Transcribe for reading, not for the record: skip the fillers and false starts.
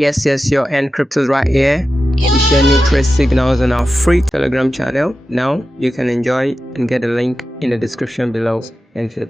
Yes, your encrypted right here. We share new trade signals on our free Telegram channel. Now you can enjoy and get a link in the description below. Thank you.